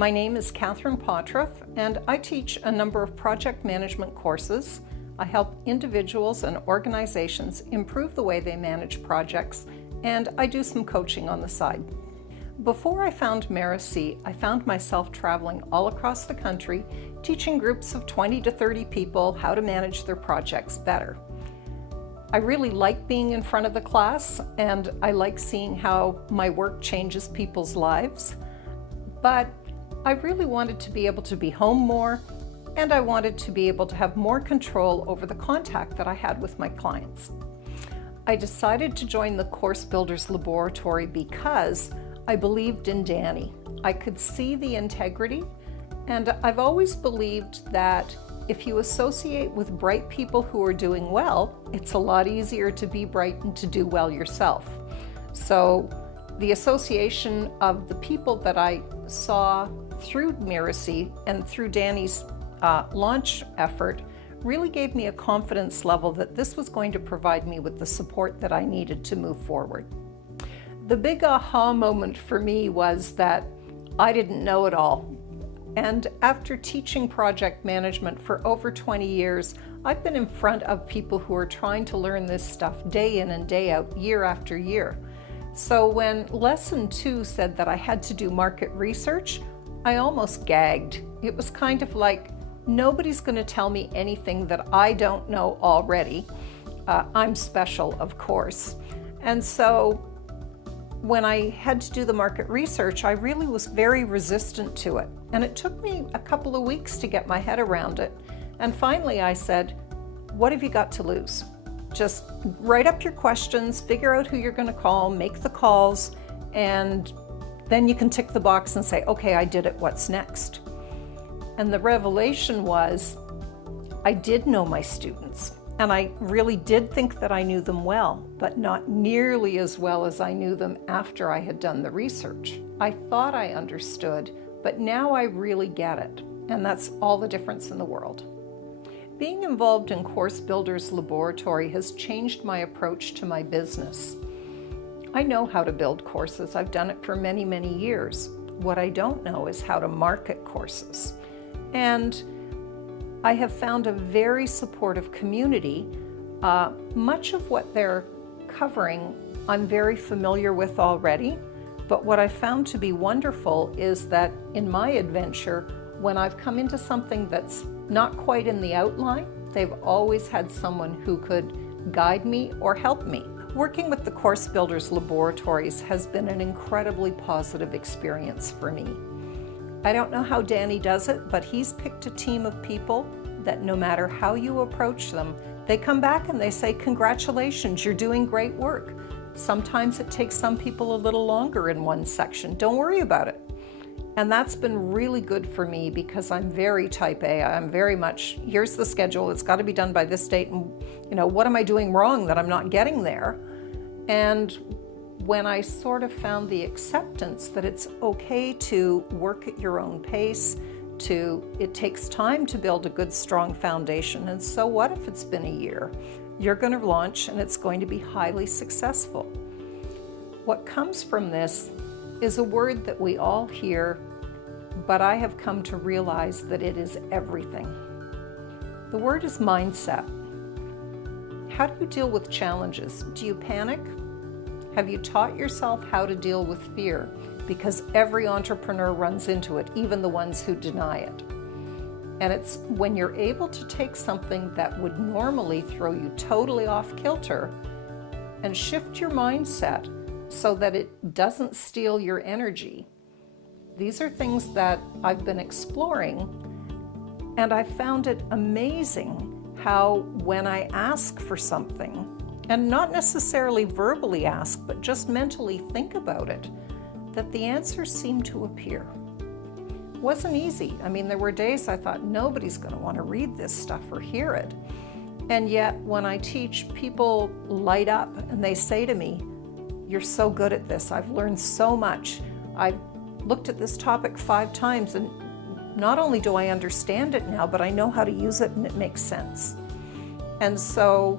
My name is Kathryn Pottruff, and I teach a number of project management courses. I help individuals and organizations improve the way they manage projects, and I do some coaching on the side. Before I found Mirasee, I found myself traveling all across the country, teaching groups of 20 to 30 people how to manage their projects better. I really like being in front of the class, and I like seeing how my work changes people's lives. But I really wanted to be able to be home more, and I wanted to be able to have more control over the contact that I had with my clients. I decided to join the Course Builders Laboratory because I believed in Danny. I could see the integrity, and I've always believed that if you associate with bright people who are doing well, it's a lot easier to be bright and to do well yourself. So the association of the people that I saw through Mirasee and through Danny's launch effort really gave me a confidence level that this was going to provide me with the support that I needed to move forward. The big aha moment for me was that I didn't know it all. And after teaching project management for over 20 years, I've been in front of people who are trying to learn this stuff day in and day out, year after year. So when lesson 2 said that I had to do market research, I almost gagged. It was kind of like, nobody's going to tell me anything that I don't know already. I'm special, of course. And so when I had to do the market research, I really was very resistant to it. And it took me a couple of weeks to get my head around it. And finally I said, what have you got to lose? Just write up your questions, figure out who you're going to call, make the calls, and then you can tick the box and say, okay, I did it, what's next? And the revelation was, I did know my students. And I really did think that I knew them well, but not nearly as well as I knew them after I had done the research. I thought I understood, but now I really get it. And that's all the difference in the world. Being involved in Course Builders Laboratory has changed my approach to my business. I know how to build courses. I've done it for many, many years. What I don't know is how to market courses. And I have found a very supportive community. Much of what they're covering I'm very familiar with already, but what I found to be wonderful is that in my adventure, when I've come into something that's not quite in the outline, they've always had someone who could guide me or help me. Working with the Course Builders Laboratories has been an incredibly positive experience for me. I don't know how Danny does it, but he's picked a team of people that no matter how you approach them, they come back and they say, congratulations, you're doing great work. Sometimes it takes some people a little longer in one section. Don't worry about it. And that's been really good for me because I'm very type A. I'm very much, here's the schedule, it's got to be done by this date, and what am I doing wrong that I'm not getting there? And when I sort of found the acceptance that it's okay to work at your own pace, it takes time to build a good, strong foundation. And so what if it's been a year? You're going to launch and it's going to be highly successful. What comes from this is a word that we all hear, but I have come to realize that it is everything. The word is mindset. How do you deal with challenges? Do you panic? Have you taught yourself how to deal with fear? Because every entrepreneur runs into it, even the ones who deny it. And it's when you're able to take something that would normally throw you totally off kilter and shift your mindset so that it doesn't steal your energy. These are things that I've been exploring, and I found it amazing how when I ask for something, and not necessarily verbally ask, but just mentally think about it, that the answers seem to appear. It wasn't easy. I mean, there were days I thought nobody's going to want to read this stuff or hear it. And yet when I teach, people light up and they say to me, you're so good at this. I've learned so much. I've looked at this topic 5 times and not only do I understand it now, but I know how to use it and it makes sense. And so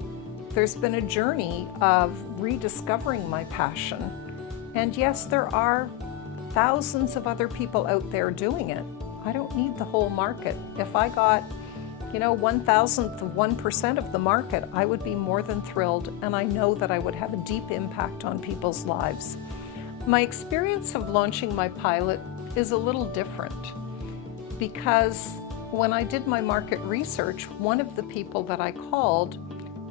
there's been a journey of rediscovering my passion. And yes, there are thousands of other people out there doing it. I don't need the whole market. If I got, 1,000th of 1% of the market, I would be more than thrilled, and I know that I would have a deep impact on people's lives. My experience of launching my pilot is a little different because when I did my market research, one of the people that I called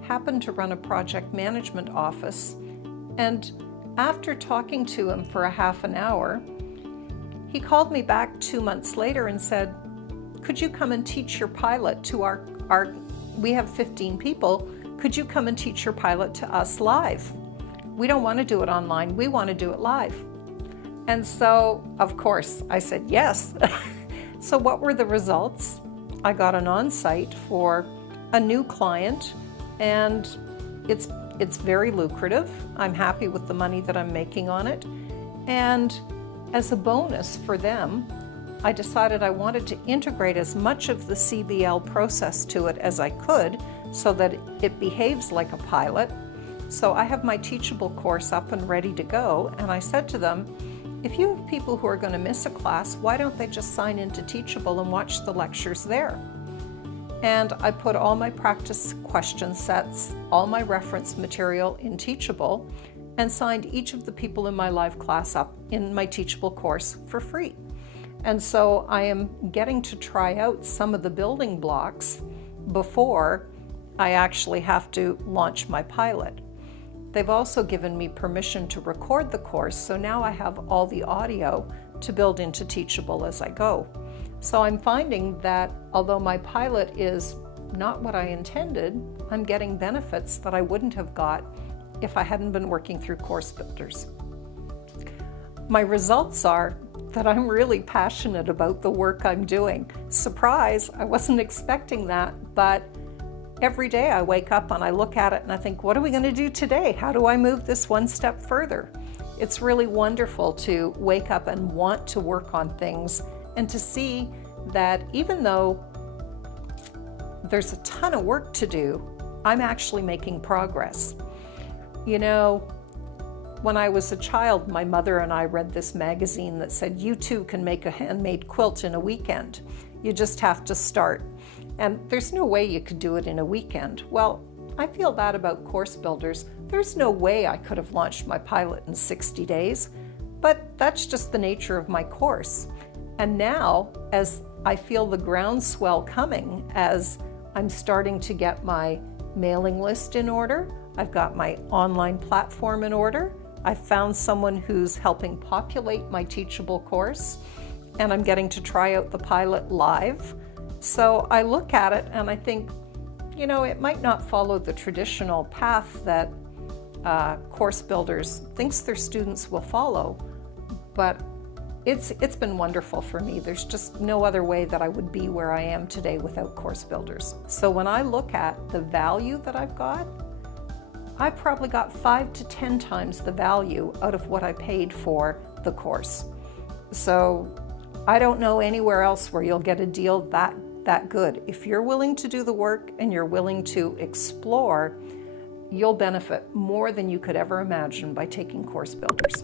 happened to run a project management office, and after talking to him for a half an hour, he called me back 2 months later and said, could you come and teach your pilot to we have 15 people, could you come and teach your pilot to us live? We don't want to do it online, we want to do it live. And so, of course, I said yes. So what were the results? I got an on-site for a new client, and it's very lucrative. I'm happy with the money that I'm making on it. And as a bonus for them, I decided I wanted to integrate as much of the CBL process to it as I could so that it behaves like a pilot. So I have my Teachable course up and ready to go, and I said to them, if you have people who are going to miss a class, why don't they just sign into Teachable and watch the lectures there? And I put all my practice question sets, all my reference material in Teachable, and signed each of the people in my live class up in my Teachable course for free. And so I am getting to try out some of the building blocks before I actually have to launch my pilot. They've also given me permission to record the course, so now I have all the audio to build into Teachable as I go. So I'm finding that although my pilot is not what I intended, I'm getting benefits that I wouldn't have got if I hadn't been working through Course Builders. My results are that I'm really passionate about the work I'm doing. Surprise, I wasn't expecting that, but every day I wake up and I look at it and I think, what are we going to do today? How do I move this one step further? It's really wonderful to wake up and want to work on things and to see that even though there's a ton of work to do, I'm actually making progress. When I was a child, my mother and I read this magazine that said, you too can make a handmade quilt in a weekend. You just have to start. And there's no way you could do it in a weekend. Well, I feel that about Course Builders. There's no way I could have launched my pilot in 60 days, but that's just the nature of my course. And now, as I feel the groundswell coming, as I'm starting to get my mailing list in order, I've got my online platform in order, I've found someone who's helping populate my Teachable course, and I'm getting to try out the pilot live. So I look at it and I think, it might not follow the traditional path that Course Builders thinks their students will follow, but it's been wonderful for me. There's just no other way that I would be where I am today without Course Builders. So when I look at the value that I've probably got 5 to 10 times the value out of what I paid for the course. So I don't know anywhere else where you'll get a deal that good. If you're willing to do the work and you're willing to explore, you'll benefit more than you could ever imagine by taking Course Builders.